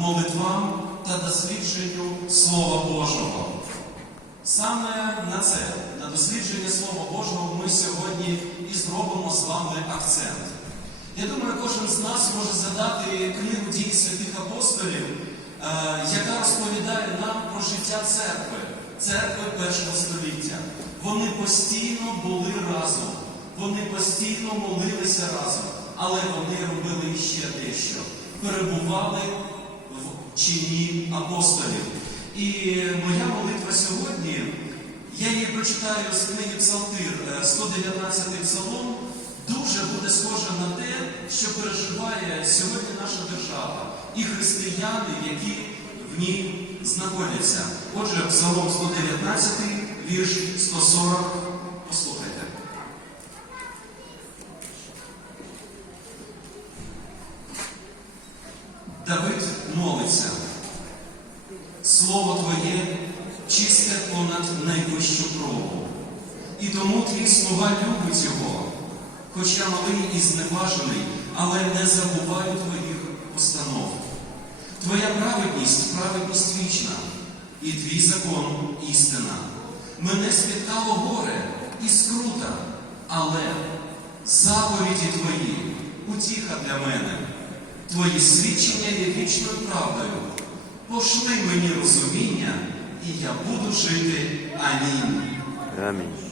молитвам та дослідженню Слова Божого. Саме на це, на дослідження Слова Божого, ми сьогодні і зробимо з вами акцент. Я думаю, кожен з нас може задати книгу дій святих апостолів, е, яка розповідає нам про життя церкви, церкви першого століття. Вони постійно були разом, вони постійно молилися разом, але вони робили ще дещо. Перебували чині апостолів. І моя молитва сьогодні, я її прочитаю з книги Псалтир, е, 119 псалом, дуже буде схоже на те, що переживає сьогодні наша держава і християни, які в ній знаходяться. Отже, Псалом 119, вірш 140. Давид молиться. Слово Твоє чисте понад найвищу крову. І тому твій слуга любить його, хоча малий і зневажений, але не забуваю твоїх постанов. Твоя праведність праведність вічна, і твій закон істина. Мене спіткало горе і скрута, але заповіді твої утіха для мене. Твої свідчення є вічною правдою. Пошли мені розуміння, і я буду жити. Амінь. Амінь.